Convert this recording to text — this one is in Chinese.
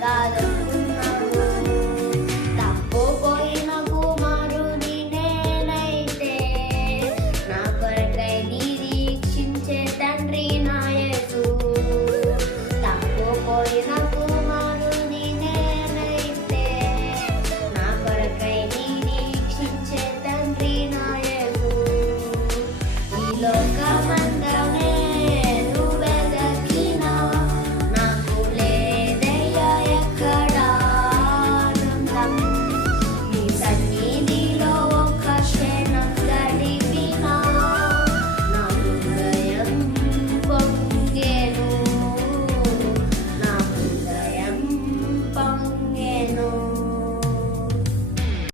高的。